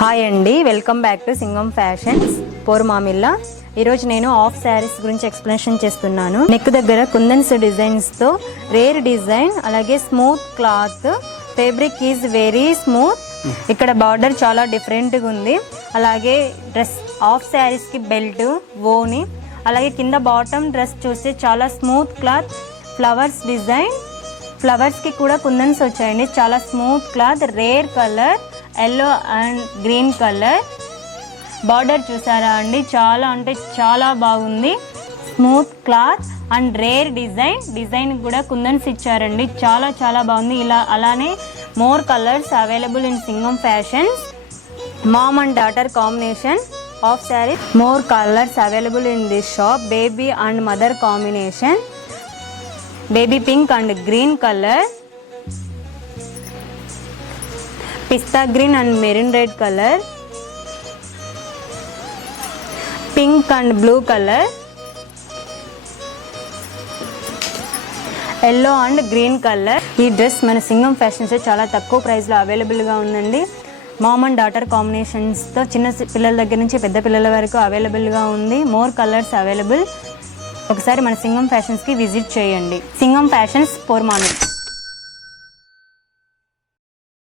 Hi అండి, welcome back to Singam fashions Porumamilla. ఈరోజు నేను ఆఫ్ శారీస్ గురించి ఎక్స్ప్లెనేషన్ చేస్తున్నాను. నెక్ దగ్గర కుందన్స్ డిజైన్స్తో రేర్ డిజైన్, అలాగే smooth cloth, fabric is very smooth. ఇక్కడ బార్డర్ చాలా డిఫరెంట్గా ఉంది. అలాగే డ్రెస్ ఆఫ్ శారీస్కి బెల్ట్, ఓని, అలాగే కింద బాటమ్ డ్రెస్ చూస్తే చాలా స్మూత్ క్లాత్, ఫ్లవర్స్ డిజైన్, ఫ్లవర్స్కి కూడా కుందన్స్ వచ్చాయండి. చాలా smooth cloth, rare colour, yellow and green colour. Border చూసారా అండి, చాలా అంటే చాలా బాగుంది. Smooth cloth and rare design కూడా కుందన్స్ ఇచ్చారండి. చాలా చాలా బాగుంది. అలానే more colours available in Singam fashions. Mom and daughter combination of sari. More colours available in this shop. Baby and mother combination, baby pink and green colour, pista green and maroon red colour, pink and blue colour, yellow and green colour. ఈ dress మన Singam fashions చాలా తక్కువ ప్రైస్లో అవైలబుల్గా ఉందండి. Ma'am and daughter కాంబినేషన్స్తో చిన్న పిల్లల దగ్గర నుంచి పెద్ద పిల్లల వరకు అవైలబుల్గా ఉంది. More colours available. ఒకసారి మన సింగం ఫ్యాషన్స్కి విజిట్ చేయండి. సింగం ఫ్యాషన్స్ పోర్మామిల్.